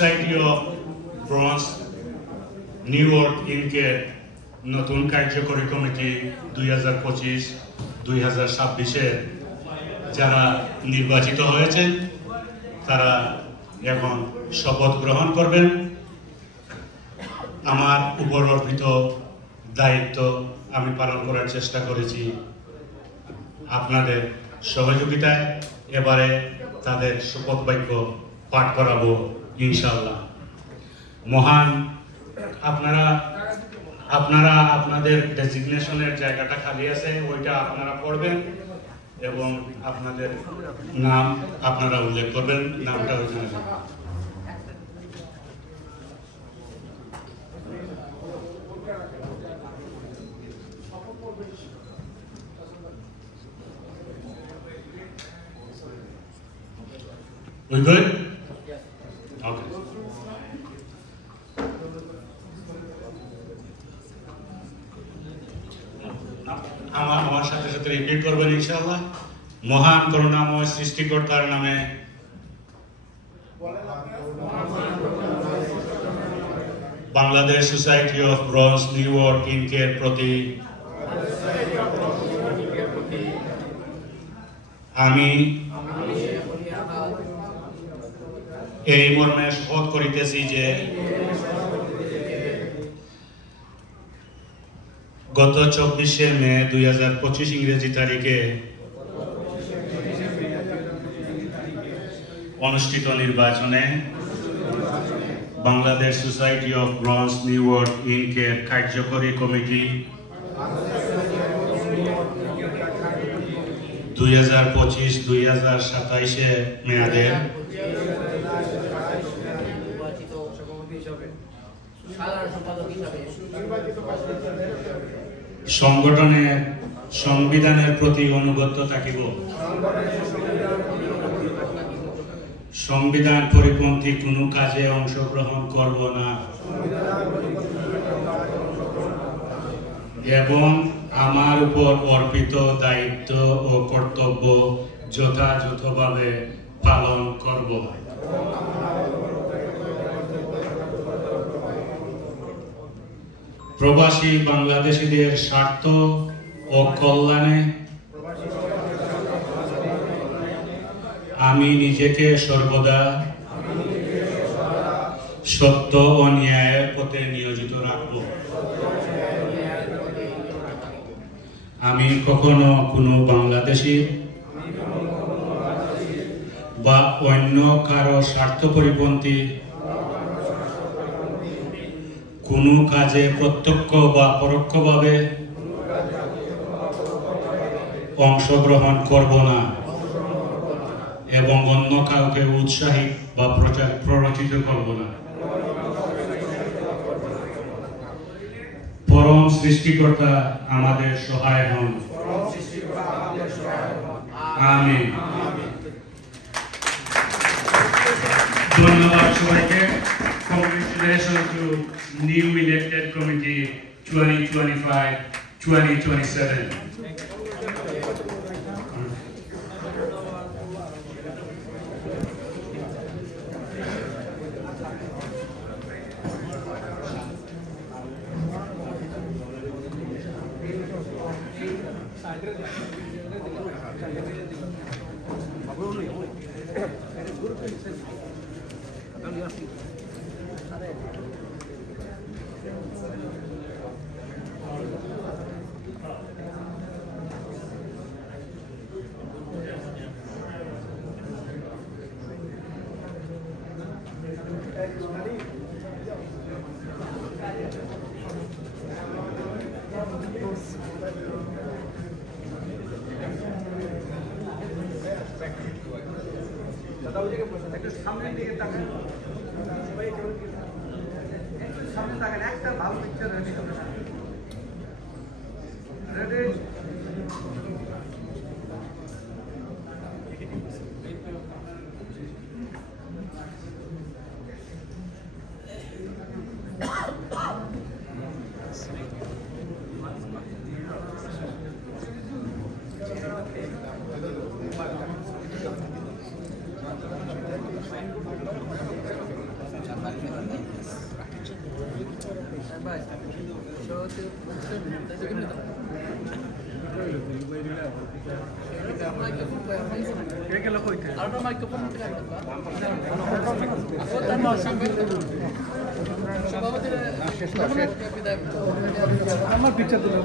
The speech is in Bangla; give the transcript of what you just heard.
Society of Bronx New York ইনকের নতুন কার্যকরী কমিটি 2025-2026 যারা নির্বাচিত হয়েছেন তারা এখন শপথ গ্রহণ করবেন। আমার উপর অর্পিত দায়িত্ব আমি পালন করার চেষ্টা করেছি আপনাদের সহযোগিতায়। এবারে তাদের শপথ বাক্য পাঠ করাবো ইনশাআল্লাহ। মহান আপনারা আপনাদের ডেজিগনেশনের জায়গাটা খালি আছে, ওইটা আপনারা পড়বেন এবং আপনাদের নাম আপনারা উল্লেখ করবেন, নামটা ওইখানে। We good? Okay. আমার সাথে সাথে রিপিট করবেন ইনশাআল্লাহ। মহান করুণাময় সৃষ্টিকর্তার নামে Bangladesh society of Bronx New York ইনকের প্রতি আমি এই মর্মে শপথ করিতেছি যে গত 24শে মে 2025 ইংরেজি তারিখে অনুষ্ঠিত নির্বাচনে Bangladesh society of Bronx New York ইনকের কার্যকরী কমিটি 2025-2027 মেয়াদের সংগঠনের সংবিধানের প্রতি অনুগত থাকিব, সংবিধান পরিপন্থী কোনো কাজে অংশগ্রহণ করব না এবং আমার উপর অর্পিত দায়িত্ব ও কর্তব্য যথাযথভাবে পালন করব। প্রবাসী বাংলাদেশীদের স্বার্থ ও কল্যাণে আমি নিজেকে সর্বদা সত্য ও ন্যায়ের পথে নিয়োজিত রাখব। আমি কখনো কোনো বাংলাদেশী বা অন্য কারো স্বার্থ পরিপন্থী কোনো কাজে প্রত্যক্ষ বা পরোক্ষভাবে অংশগ্রহণ করব না এবং অন্য কাউকে উৎসাহিত বা প্ররোচিত করব না। পরম সৃষ্টিকর্তা আমাদের সহায় হন। আমিন। ধন্যবাদ সবাইকে। Congratulations to new elected committee 2025-2027. সামনের দিকে তাকান, সামনে তাকান, একটা ভালো পিকচার রেডি। আমার পিকচার দিলাম